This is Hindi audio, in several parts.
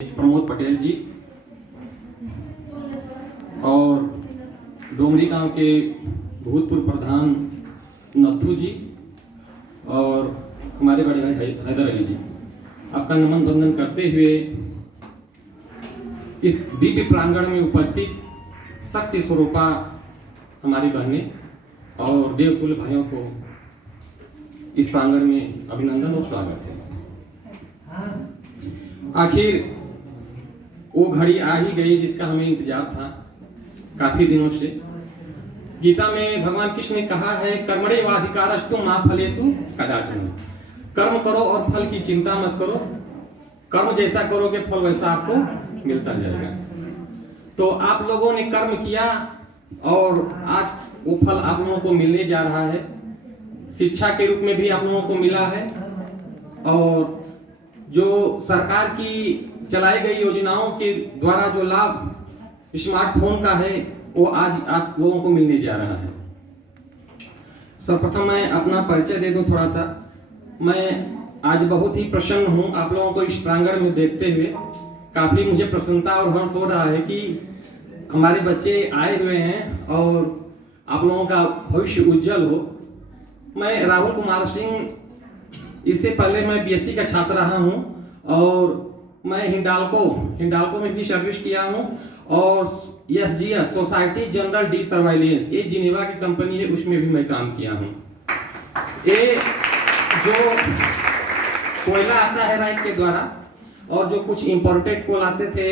प्रमोद पटेल जी और डोंगरी गांव के भूतपूर्व प्रधान नथु जी और हमारे बड़े भाई हैदर अली जी, आपका नमन बंदन करते हुए इस दिव्य प्रांगण में उपस्थित शक्ति स्वरूपा हमारी बहनें और देवतुल्य भाइयों को इस प्रांगण में अभिनंदन और स्वागत है। आखिर वो घड़ी आ ही गई जिसका हमें इंतजार था काफी दिनों से। गीता में भगवान कृष्ण ने कहा है, कर्मणे वाधिकारस्तु मा फलेषु कदाचन। कर्म करो और फल की चिंता मत करो, कर्म जैसा करोगे फल वैसा आपको मिलता जाएगा। तो आप लोगों ने कर्म किया और आज वो फल आप लोगों को मिलने जा रहा है। शिक्षा के रूप में भी आप लोगों को मिला है और जो सरकार की चलाई गई योजनाओं के द्वारा जो लाभ स्मार्टफोन का है वो आज आप लोगों को मिलने जा रहा है। सर्वप्रथम मैं अपना परिचय दे दूं थोड़ा सा। मैं आज बहुत ही प्रसन्न हूं आप लोगों को इस प्रांगण में देखते हुए। काफी मुझे प्रसन्नता और हर्ष हो रहा है कि हमारे बच्चे आए हुए हैं और आप लोगों का भविष्य उज्जवल हो। मैं राहुल कुमार सिंह, इससे पहले मैं बीएससी का छात्र रहा हूं और मैं हिंडाल्को में भी सर्विस किया हूं और SGS society general D surveillance, ये जिनेवा की कंपनी है, उसमें भी मैं काम किया हूं। ये जो कोयला आता है राइट के द्वारा और जो कुछ इंपोर्टेड कोल आते थे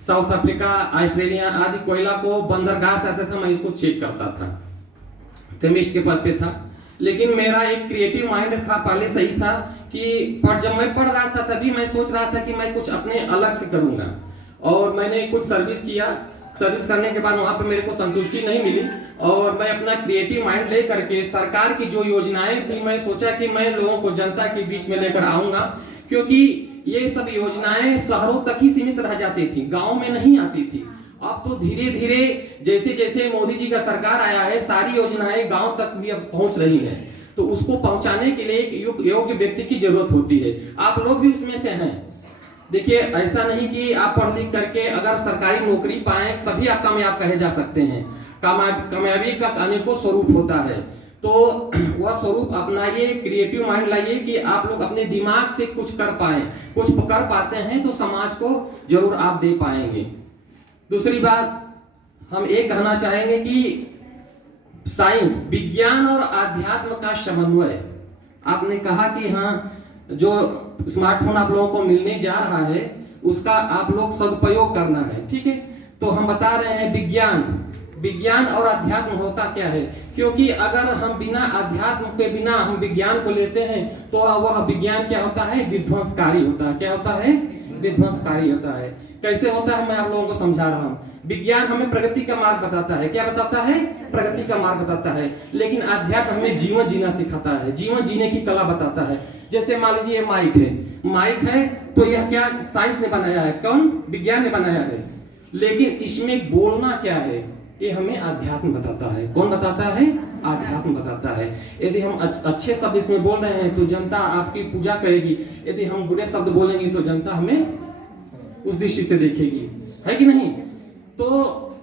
साउथ अफ्रीका, ऑस्ट्रेलिया आदि कोयला को बंदरगाह से आते था, मैं इसको चेक करता था, केमिस्ट के पद पे था। लेकिन मेरा एक क्रिएटिव माइंड था, पहले सही था कि जब मैं पढ़ रहा था तभी मैं सोच रहा था कि मैं कुछ अपने अलग से करूंगा और मैंने कुछ सर्विस किया। सर्विस करने के बाद वहां पर मेरे को संतुष्टि नहीं मिली और मैं अपना क्रिएटिव माइंड ले करके सरकार की जो योजनाएं थी मैं सोचा कि मैं लोगों को जनता के बीच में लेकर आऊंगा, क्योंकि ये सब योजनाएं शहरों तक ही सीमित रह जाती थी, गाँव में नहीं आती थी। अब तो धीरे धीरे जैसे जैसे मोदी जी का सरकार आया है सारी योजनाएं गांव तक भी अब पहुंच रही हैं, तो उसको पहुंचाने के लिए एक योग्य व्यक्ति की जरूरत होती है। आप लोग भी उसमें से हैं। देखिए, ऐसा नहीं कि आप पढ़ लिख करके अगर सरकारी नौकरी पाएं तभी आप कामयाब कहे जा सकते हैं। कामयाबी का अनेकों स्वरूप होता है, तो वह स्वरूप अपनाइए, क्रिएटिव माइंड लाइए कि आप लोग अपने दिमाग से कुछ कर पाए। कुछ कर पाते हैं तो समाज को जरूर आप दे पाएंगे। दूसरी बात हम ये कहना चाहेंगे कि साइंस, विज्ञान और आध्यात्म का समन्वय। आपने कहा कि हाँ, जो स्मार्टफोन आप लोगों को मिलने जा रहा है उसका आप लोग सदुपयोग करना है, ठीक है। तो हम बता रहे हैं विज्ञान और अध्यात्म होता क्या है, क्योंकि अगर हम बिना अध्यात्म के बिना हम विज्ञान को लेते हैं तो वह विज्ञान क्या होता है, विध्वंसकारी होता है। क्या होता है? विध्वंसकारी होता है। कैसे होता है मैं आप लोगों को समझा रहा हूँ। विज्ञान हमें प्रगति का मार्ग बताता है। क्या बताता है? प्रगति का मार्ग बताता है। लेकिन अध्यात्म हमें जीवन जीना सिखाता है, जीवन जीने की कला बताता है। जैसे मान लीजिए माइक है तो यह क्या साइंस ने बनाया है? कौन? विज्ञान ने बनाया है। लेकिन इसमें बोलना क्या है ये हमें अध्यात्म बताता है। कौन बताता है? अध्यात्म बताता है। यदि हम अच्छे शब्द इसमें बोल रहे हैं तो जनता आपकी पूजा करेगी, यदि हम बुरे शब्द बोलेंगे तो जनता हमें उस दृष्टि से देखेगी, है कि नहीं। तो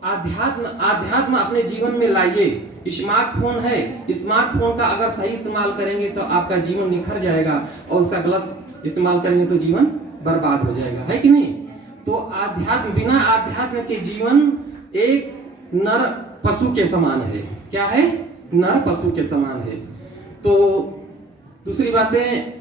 अध्यात्म अपने जीवन में लाइए। स्मार्टफोन है, स्मार्टफोन का अगर सही इस्तेमाल करेंगे तो आपका जीवन निखर जाएगा और उसका गलत इस्तेमाल करेंगे तो जीवन बर्बाद हो जाएगा, है कि नहीं। तो बिना अध्यात्म के जीवन एक नर पशु के समान है। क्या है? नर पशु के समान है। तो दूसरी बातें